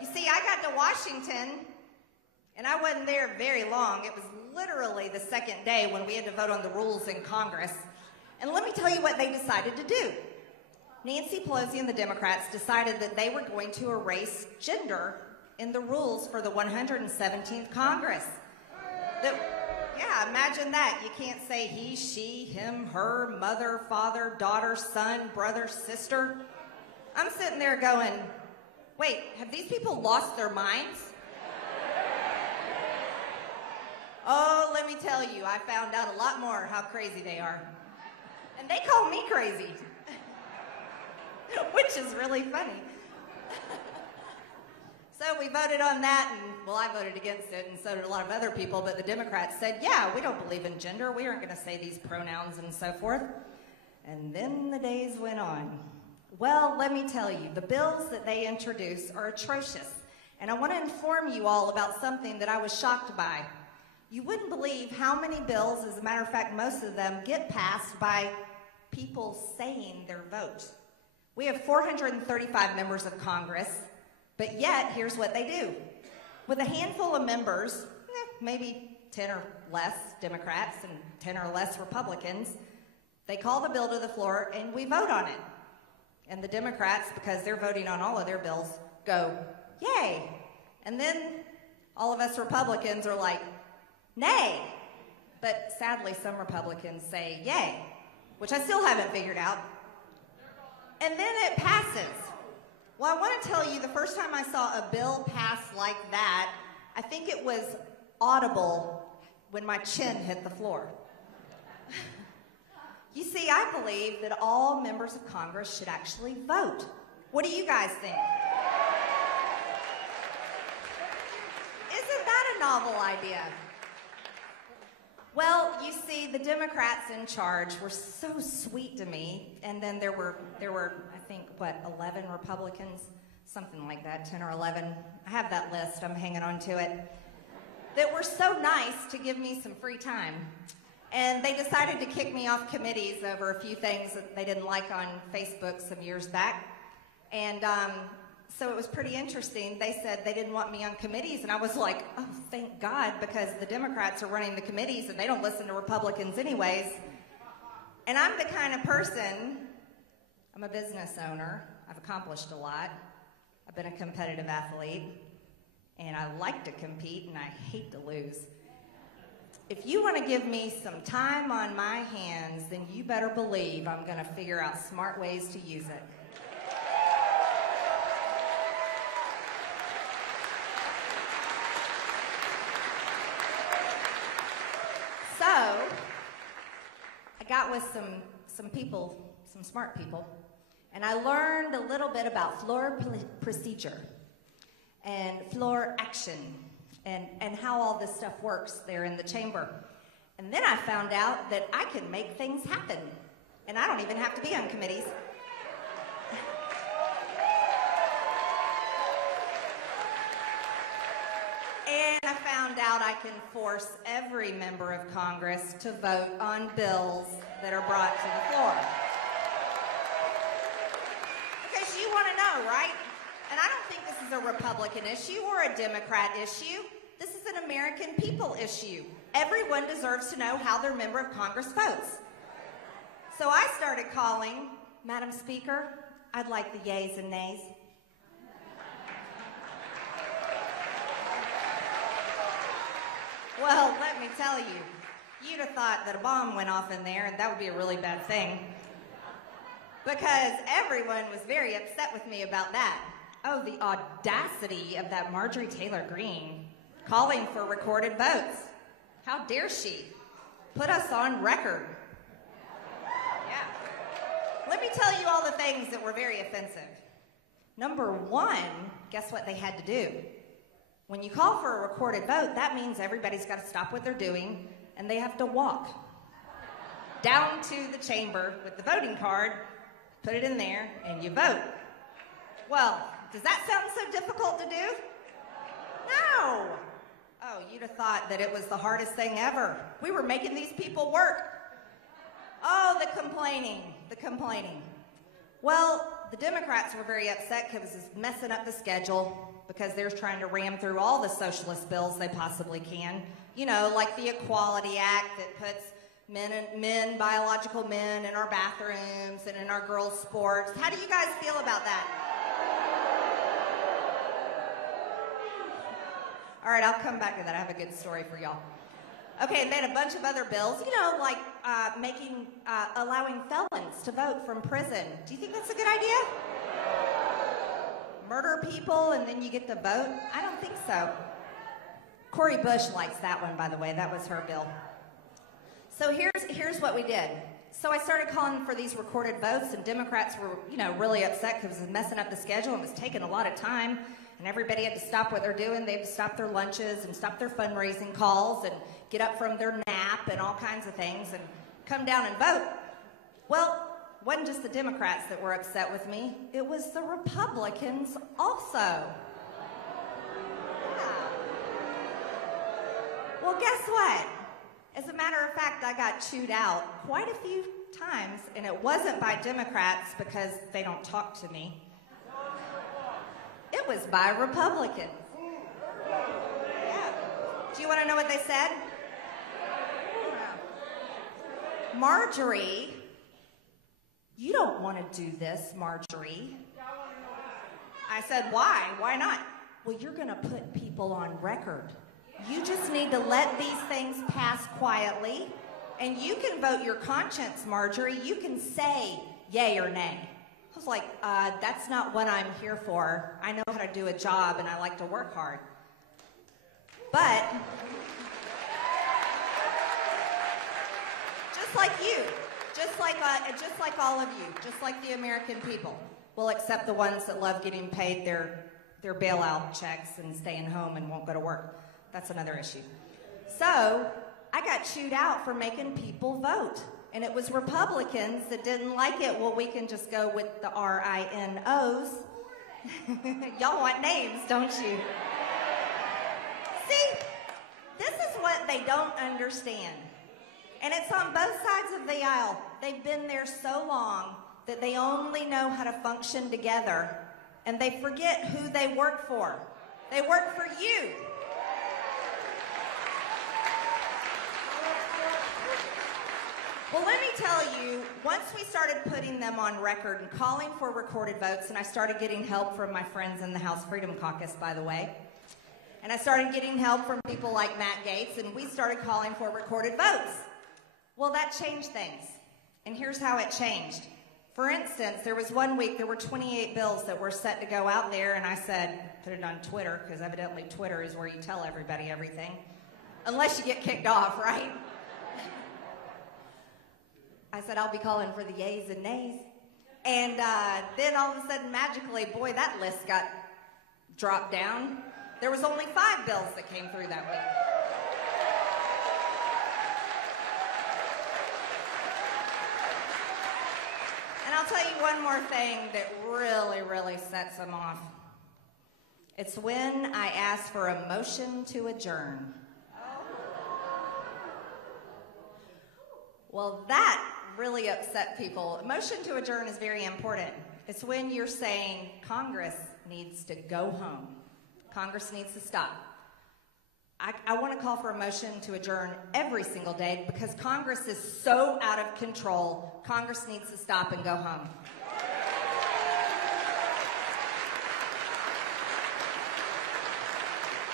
You see, I got to Washington, and I wasn't there very long. It was literally the second day when we had to vote on the rules in Congress. And let me tell you what they decided to do. Nancy Pelosi and the Democrats decided that they were going to erase gender in the rules for the 117th Congress. Yeah, imagine that. You can't say he, she, him, her, mother, father, daughter, son, brother, sister. I'm sitting there going, wait, have these people lost their minds? Oh, let me tell you, I found out a lot more how crazy they are. And they call me crazy, which is really funny. So we voted on that, and well, I voted against it, and so did a lot of other people, but the Democrats said, yeah, we don't believe in gender. We aren't going to say these pronouns and so forth. And then the days went on. Well, let me tell you, the bills that they introduced are atrocious. And I want to inform you all about something that I was shocked by. You wouldn't believe how many bills, as a matter of fact, most of them get passed by people saying their vote. We have 435 members of Congress. But yet, here's what they do. With a handful of members, maybe 10 or less Democrats and 10 or less Republicans, they call the bill to the floor and we vote on it. And the Democrats, because they're voting on all of their bills, go, yay. And then all of us Republicans are like, nay. But sadly, some Republicans say yay, which I still haven't figured out. And then it passes. Well, I want to tell you, the first time I saw a bill pass like that, I think it was audible when my chin hit the floor. You see, I believe that all members of Congress should actually vote. What do you guys think? Isn't that a novel idea? Well, you see, the Democrats in charge were so sweet to me, and then there were I think, 11 Republicans, something like that, 10 or 11. I have that list, I'm hanging on to it, that were so nice to give me some free time. And they decided to kick me off committees over a few things that they didn't like on Facebook some years back. And so it was pretty interesting. They said they didn't want me on committees, and I was like, oh, thank God, because the Democrats are running the committees and they don't listen to Republicans anyways. And I'm the kind of person, I'm a business owner, I've accomplished a lot, I've been a competitive athlete, and I like to compete and I hate to lose. If you want to give me some time on my hands, then you better believe I'm going to figure out smart ways to use it. So, I got with some people, some smart people, and I learned a little bit about floor procedure and floor action and how all this stuff works there in the chamber. And then I found out that I can make things happen, and I don't even have to be on committees. And I found out I can force every member of Congress to vote on bills that are brought to the floor. Because you want to know, right? And I don't think this is a Republican issue or a Democrat issue. This is an American people issue. Everyone deserves to know how their member of Congress votes. So I started calling, Madam Speaker, I'd like the yays and nays. Well, let me tell you, you'd have thought that a bomb went off in there and that would be a really bad thing. Because everyone was very upset with me about that. Oh, the audacity of that Marjorie Taylor Greene calling for recorded votes. How dare she put us on record? Yeah. Let me tell you all the things that were very offensive. Number one, guess what they had to do? When you call for a recorded vote, that means everybody's got to stop what they're doing and they have to walk down to the chamber with the voting card, put it in there, and you vote. Well, does that sound so difficult to do? No. Oh, you'd have thought that it was the hardest thing ever. We were making these people work. Oh, the complaining. Well, the Democrats were very upset because it was messing up the schedule. because they're trying to ram through all the socialist bills they possibly can. You know, like the Equality Act that puts biological men in our bathrooms and in our girls' sports. How do you guys feel about that? All right, I'll come back to that. I have a good story for y'all. Okay, and then a bunch of other bills, you know, like allowing felons to vote from prison. Do you think that's a good idea? Murder people and then you get to vote? I don't think so. Cori Bush likes that one, by the way. That was her bill. So here's what we did. So I started calling for these recorded votes, and Democrats were, you know, really upset because it was messing up the schedule and it was taking a lot of time, and everybody had to stop what they're doing. They had to stop their lunches and stop their fundraising calls and get up from their nap and all kinds of things and come down and vote. Well, it wasn't just the Democrats that were upset with me. It was the Republicans also. Yeah. Well, guess what? As a matter of fact, I got chewed out quite a few times, and it wasn't by Democrats because they don't talk to me. It was by Republicans. Yeah. Do you want to know what they said? Marjorie, you don't want to do this, Marjorie. I said, why? Why not? Well, you're going to put people on record. You just need to let these things pass quietly, and you can vote your conscience, Marjorie. You can say yay or nay. I was like, that's not what I'm here for. I know how to do a job, and I like to work hard. But just like you, just like all of you, just like the American people, will accept the ones that love getting paid their bailout checks and staying home and won't go to work. That's another issue. So I got chewed out for making people vote. And it was Republicans that didn't like it. Well, we can just go with the RINOs. Y'all want names, don't you? See, this is what they don't understand. And it's on both sides of the aisle. They've been there so long that they only know how to function together. And they forget who they work for. They work for you. Well, let me tell you, once we started putting them on record and calling for recorded votes, and I started getting help from my friends in the House Freedom Caucus, by the way, and I started getting help from people like Matt Gaetz, and we started calling for recorded votes. Well, that changed things, and here's how it changed. For instance, there was one week, there were 28 bills that were set to go out there, and I said, put it on Twitter, because evidently Twitter is where you tell everybody everything, unless you get kicked off, right? I said, I'll be calling for the yays and nays. And then all of a sudden, magically, boy, that list got dropped down. There was only 5 bills that came through that week. And I'll tell you one more thing that really, really sets them off. It's when I ask for a motion to adjourn. Well, that really upset people. A motion to adjourn is very important. It's when you're saying Congress needs to go home. Congress needs to stop. I want to call for a motion to adjourn every single day because Congress is so out of control. Congress needs to stop and go home.